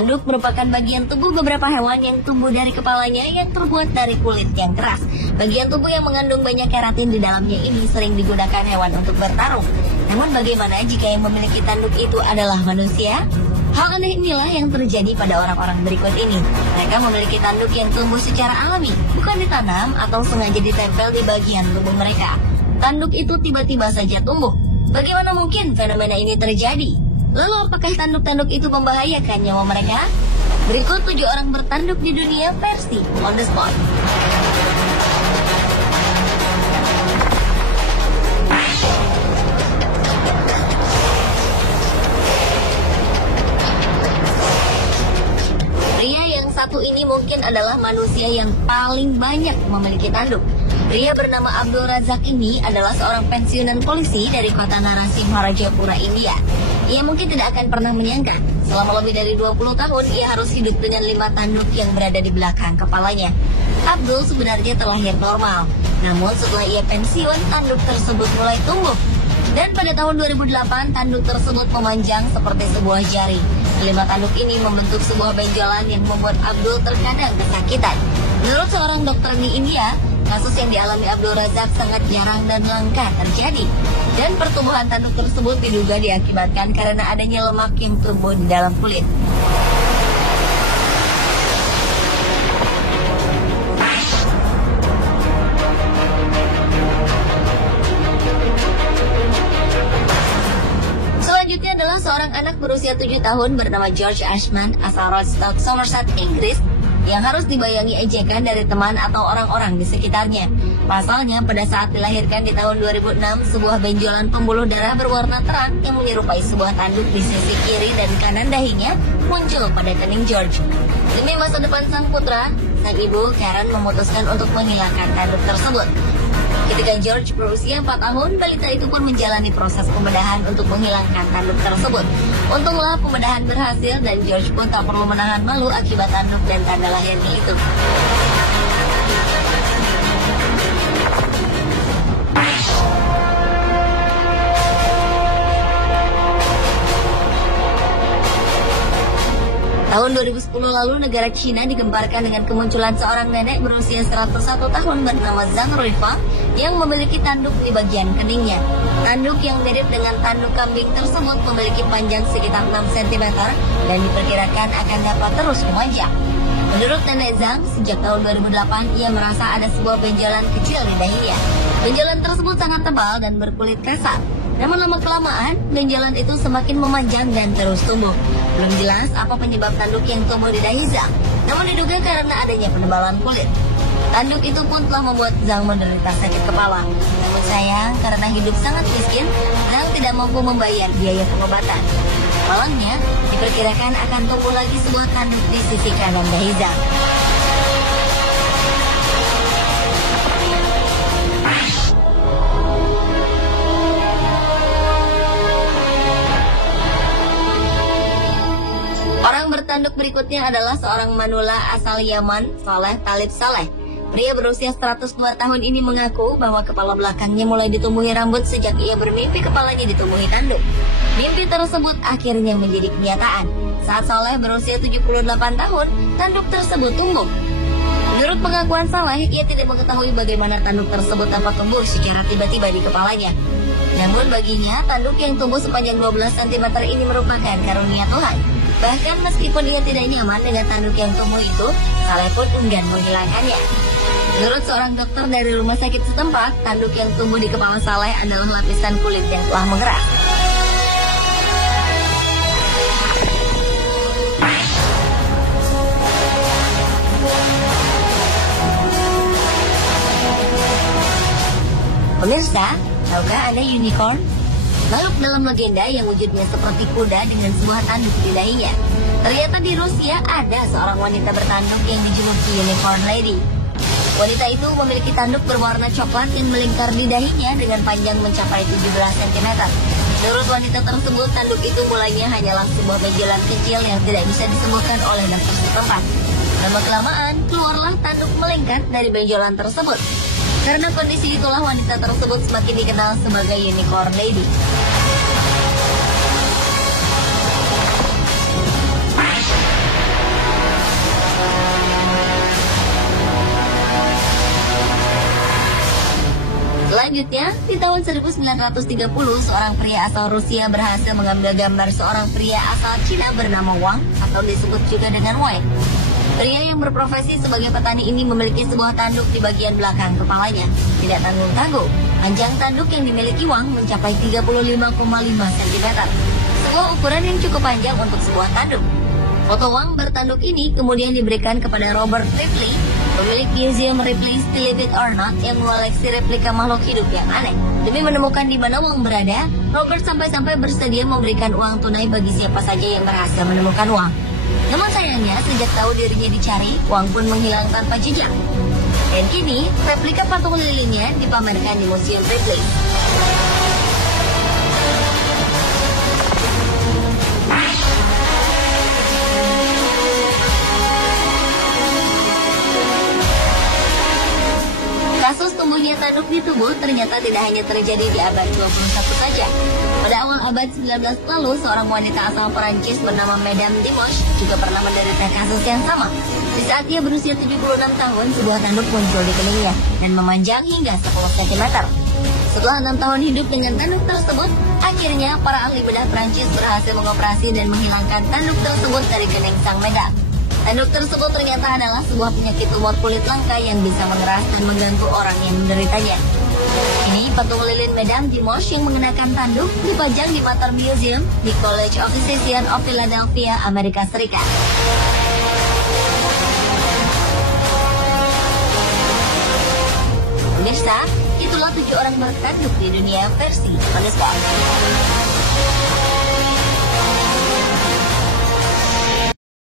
Tanduk merupakan bagian tubuh beberapa hewan yang tumbuh dari kepalanya yang terbuat dari kulit yang keras. Bagian tubuh yang mengandung banyak keratin di dalamnya ini sering digunakan hewan untuk bertarung. Namun bagaimana jika yang memiliki tanduk itu adalah manusia? Hal aneh inilah yang terjadi pada orang-orang berikut ini. Mereka memiliki tanduk yang tumbuh secara alami, bukan ditanam atau sengaja ditempel di bagian tubuh mereka. Tanduk itu tiba-tiba saja tumbuh. Bagaimana mungkin fenomena ini terjadi? Lalu apakah tanduk-tanduk itu membahayakan nyawa mereka? Berikut 7 orang bertanduk di dunia versi on the spot. Pria yang satu ini mungkin adalah manusia yang paling banyak memiliki tanduk. Pria bernama Abdul Razak ini adalah seorang pensiunan polisi dari kota Narasimharajapura, India. Ia mungkin tidak akan pernah menyangka, selama lebih dari 20 tahun ia harus hidup dengan 5 tanduk yang berada di belakang kepalanya. Abdul sebenarnya terlahir normal, namun setelah ia pensiun, tanduk tersebut mulai tumbuh. Dan pada tahun 2008, tanduk tersebut memanjang seperti sebuah jari. 5 tanduk ini membentuk sebuah benjolan yang membuat Abdul terkadang kesakitan. Menurut seorang dokter di India, kasus yang dialami Abdul Razak sangat jarang dan langka terjadi. Dan pertumbuhan tanduk tersebut diduga diakibatkan karena adanya lemak yang tumbuh di dalam kulit. Selanjutnya adalah seorang anak berusia 7 tahun bernama George Ashman asal Rostock, Somerset, Inggris, yang harus dibayangi ejekan dari teman atau orang-orang di sekitarnya. Pasalnya, pada saat dilahirkan di tahun 2006, sebuah benjolan pembuluh darah berwarna terang yang menyerupai sebuah tanduk di sisi kiri dan kanan dahinya muncul pada kening George. Demi masa depan sang putra, sang ibu Karen memutuskan untuk menghilangkan tanduk tersebut. Ketika George berusia 4 tahun, balita itu pun menjalani proses pembedahan untuk menghilangkan tanduk tersebut. Untunglah pembedahan berhasil dan George pun tak perlu menahan malu akibat tanduk dan tanda lahirnya itu. Tahun 2010 lalu, negara Cina digemparkan dengan kemunculan seorang nenek berusia 101 tahun bernama Zhang Ruifang yang memiliki tanduk di bagian keningnya. Tanduk yang mirip dengan tanduk kambing tersebut memiliki panjang sekitar 6 cm dan diperkirakan akan dapat terus memanjang. Menurut nenek Zhang, sejak tahun 2008 ia merasa ada sebuah benjolan kecil di dahinya. Benjolan tersebut sangat tebal dan berkulit kasar. Namun lama-kelamaan, benjolan itu semakin memanjang dan terus tumbuh. Belum jelas apa penyebab tanduk yang tumbuh di dahi Zhang, namun diduga karena adanya penebalan kulit. Tanduk itu pun telah membuat Zhang menderita sakit kepala. Namun sayang, karena hidup sangat miskin, Zhang tidak mampu membayar biaya pengobatan. Malangnya, diperkirakan akan tumbuh lagi sebuah tanduk di sisi kanan dahi Zhang. Orang bertanduk berikutnya adalah seorang manula asal Yaman, Saleh Talib Saleh. Pria berusia 102 tahun ini mengaku bahwa kepala belakangnya mulai ditumbuhi rambut sejak ia bermimpi kepalanya ditumbuhi tanduk. Mimpi tersebut akhirnya menjadi kenyataan. Saat Saleh berusia 78 tahun, tanduk tersebut tumbuh. Menurut pengakuan Saleh, ia tidak mengetahui bagaimana tanduk tersebut dapat tumbuh secara tiba-tiba di kepalanya. Namun baginya, tanduk yang tumbuh sepanjang 12 cm ini merupakan karunia Tuhan. Bahkan meskipun ia tidak nyaman dengan tanduk yang tumbuh itu, Saleh pun enggan menghilangkannya. Menurut seorang dokter dari rumah sakit setempat, tanduk yang tumbuh di kepala Saleh adalah lapisan kulit yang telah mengeras. Pemirsa, tahukah Anda unicorn? Makhluk dalam legenda yang wujudnya seperti kuda dengan sebuah tanduk di dahinya. Ternyata di Rusia ada seorang wanita bertanduk yang dijuluki Unicorn Lady. Wanita itu memiliki tanduk berwarna coklat yang melingkar di dahinya dengan panjang mencapai 17 cm. Menurut wanita tersebut, tanduk itu mulainya hanyalah sebuah benjolan kecil yang tidak bisa disembuhkan oleh dokter setempat. Lama-kelamaan, keluarlah tanduk melingkar dari benjolan tersebut. Karena kondisi itulah wanita tersebut semakin dikenal sebagai Unicorn Lady. Selanjutnya, di tahun 1930, seorang pria asal Rusia berhasil mengambil gambar seorang pria asal Cina bernama Wang atau disebut juga dengan Wei. Pria yang berprofesi sebagai petani ini memiliki sebuah tanduk di bagian belakang kepalanya. Tidak tanggung-tanggung, panjang tanduk yang dimiliki Wang mencapai 35,5 cm. Sebuah ukuran yang cukup panjang untuk sebuah tanduk. Foto Wang bertanduk ini kemudian diberikan kepada Robert Ripley, pemilik Museum Ripley's Believe It or Not yang mengoleksi replika makhluk hidup yang aneh. Demi menemukan di mana Wang berada, Robert sampai-sampai bersedia memberikan uang tunai bagi siapa saja yang berhasil menemukan Wang. Namun sayangnya, sejak tahu dirinya dicari, Wang pun menghilang tanpa jejak. Dan kini, replika patung lilinnya dipamerkan di Museum Ripley. Kasus tumbuhnya tanduk di tubuh ternyata tidak hanya terjadi di abad 21 saja. Pada awal abad 19 lalu, seorang wanita asal Perancis bernama Madame Dimanche juga pernah menderita kasus yang sama. Di saat ia berusia 76 tahun, sebuah tanduk muncul di keningnya dan memanjang hingga 10 cm. Setelah 6 tahun hidup dengan tanduk tersebut, akhirnya para ahli bedah Perancis berhasil mengoperasi dan menghilangkan tanduk tersebut dari kening sang Madame. Tanduk tersebut ternyata adalah sebuah penyakit tumor kulit langka yang bisa mengeras dan mengganggu orang yang menderitanya. Ini patung lilin Madame Dimanche yang mengenakan tanduk dipajang di Mater Museum di College of Physicians of Philadelphia, Amerika Serikat. Pemirsa, itulah 7 orang bertanduk di dunia versi On The Spot.